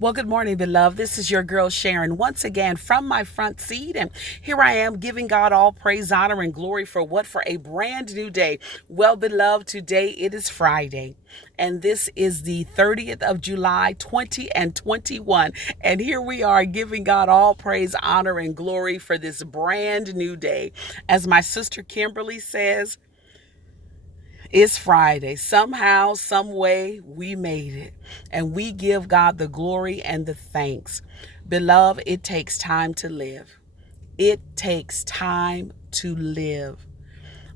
Well, good morning, beloved. This is your girl Sharon once again from my front seat. And here I am giving God all praise, honor, and glory for what? For a brand new day. Well, beloved, today it is Friday. And this is the 30th of July, 20 and 21. And here we are giving God all praise, honor, and glory for this brand new day. As my sister Kimberly says, it's Friday. Somehow, some way, we made it. And we give God the glory and the thanks. Beloved, it takes time to live. It takes time to live.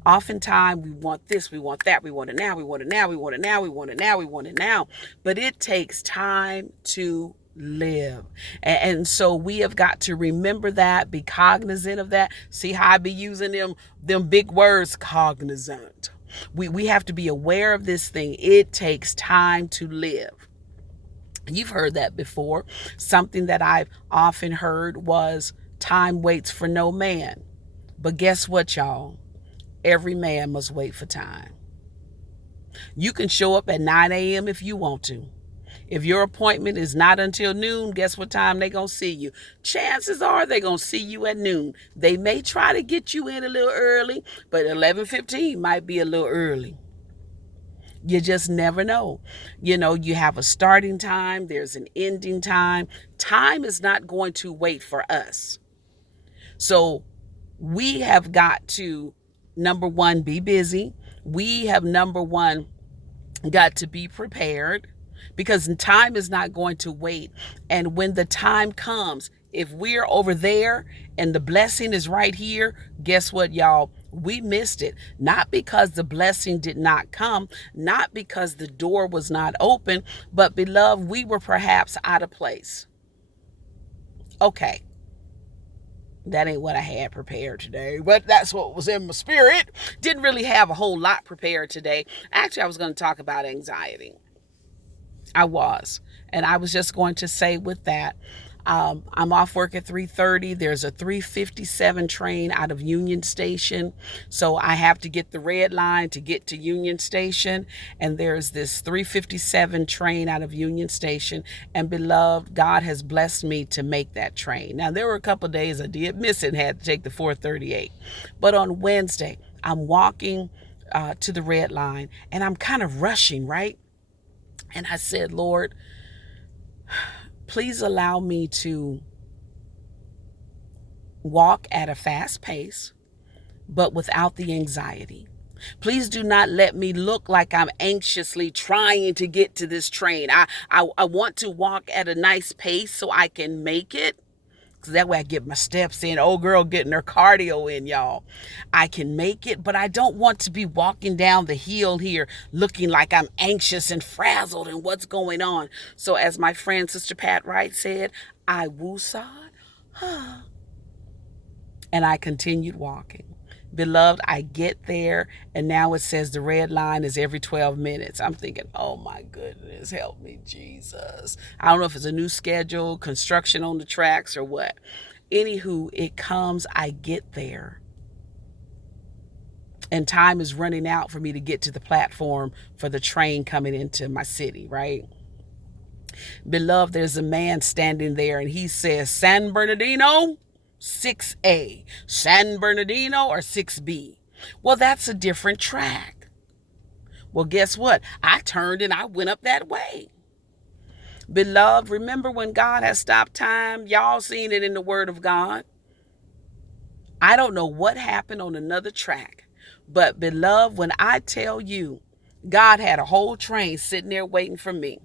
Oftentimes, we want this, we want that, we want it now, we want it now, we want it now, we want it now, we want it now. But it takes time to live. And so we have got to remember that, be cognizant of that. See how I be using them big words, cognizant. We have to be aware of this thing. It takes time to live. You've heard that before. Something that I've often heard was time waits for no man. But guess what, y'all? Every man must wait for time. You can show up at 9 a.m. if you want to. If your appointment is not until noon, guess what time they're going to see you? Chances are they're going to see you at noon. They may try to get you in a little early, but 11:15 might be a little early. You just never know. You have a starting time, there's an ending time. Time is not going to wait for us. So we have got to, number one, be busy. We have, number one, got to be prepared because time is not going to wait. And when the time comes, if we're over there and the blessing is right here, guess what, y'all? We missed it. Not because the blessing did not come, not because the door was not open, but beloved, we were perhaps out of place. Okay. That ain't what I had prepared today, but that's what was in my spirit. Didn't really have a whole lot prepared today. Actually, I was going to talk about anxiety. I was. And I was just going to say with that, I'm off work at 3:30. There's a 3:57 train out of Union Station. So I have to get the red line to get to Union Station. And there's this 3:57 train out of Union Station. And beloved, God has blessed me to make that train. Now, there were a couple of days I did miss it and had to take the 4:38. But on Wednesday, I'm walking to the red line and I'm kind of rushing, right? And I said, Lord, please allow me to walk at a fast pace, but without the anxiety. Please do not let me look like I'm anxiously trying to get to this train. I want to walk at a nice pace so I can make it. Because that way I get my steps in. Old girl getting her cardio in, y'all. I can make it, but I don't want to be walking down the hill here looking like I'm anxious and frazzled and what's going on. So as my friend Sister Pat Wright said, I woosah, and I continued walking. Beloved, I get there and now it says the red line is every 12 minutes. I'm thinking, oh my goodness, help me, Jesus. I don't know if it's a new schedule, construction on the tracks or what. Anywho, it comes, I get there. And time is running out for me to get to the platform for the train coming into my city, right? Beloved, there's a man standing there and he says, San Bernardino, 6A, San Bernardino, or 6B. Well, that's a different track. Well, guess what? I turned and I went up that way. Beloved, remember when God has stopped time? Y'all seen it in the Word of God. I don't know what happened on another track, but beloved, when I tell you, God had a whole train sitting there waiting for me.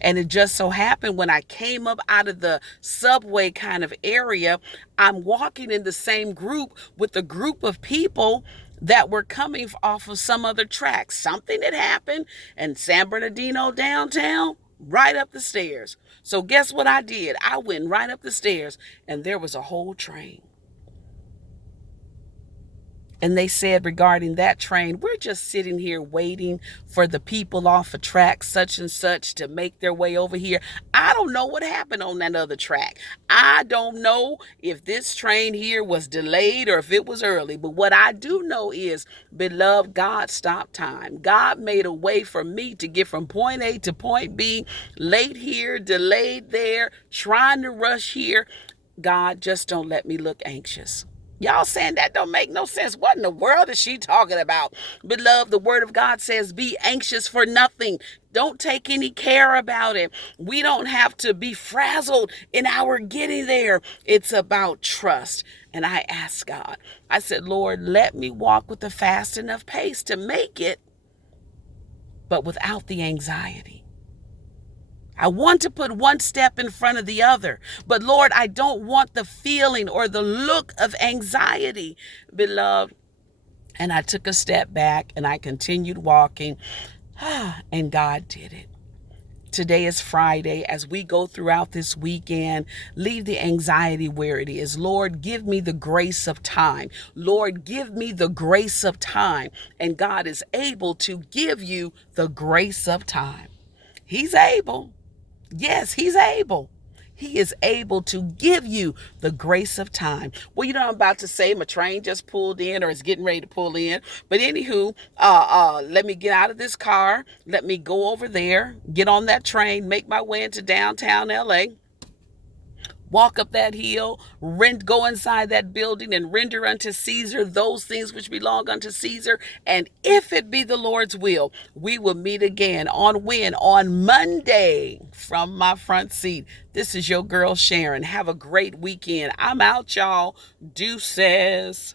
And it just so happened when I came up out of the subway kind of area, I'm walking in the same group with a group of people that were coming off of some other track. Something had happened in San Bernardino downtown, right up the stairs. So guess what I did? I went right up the stairs and there was a whole train. And they said regarding that train, we're just sitting here waiting for the people off a track such and such to make their way over here. I don't know what happened on that other track. I don't know if this train here was delayed or if it was early. But what I do know is, beloved, God stopped time. God made a way for me to get from point A to point B, late here, delayed there, trying to rush here. God, just don't let me look anxious. Y'all saying that don't make no sense. What in the world is she talking about? Beloved, the word of God says, be anxious for nothing. Don't take any care about it. We don't have to be frazzled in our getting there. It's about trust. And I asked God, I said, Lord, let me walk with a fast enough pace to make it, but without the anxiety. I want to put one step in front of the other. But Lord, I don't want the feeling or the look of anxiety, beloved. And I took a step back and I continued walking. And God did it. Today is Friday. As we go throughout this weekend, leave the anxiety where it is. Lord, give me the grace of time. Lord, give me the grace of time. And God is able to give you the grace of time. He's able. Yes, he's able. He is able to give you the grace of time. Well, you know, I'm about to say my train just pulled in or is getting ready to pull in. But anywho, let me get out of this car. Let me go over there, get on that train, make my way into downtown LA. Walk up that hill, go inside that building and render unto Caesar those things which belong unto Caesar. And if it be the Lord's will, we will meet again on when? On Monday from my front seat. This is your girl Sharon. Have a great weekend. I'm out, y'all. Deuces.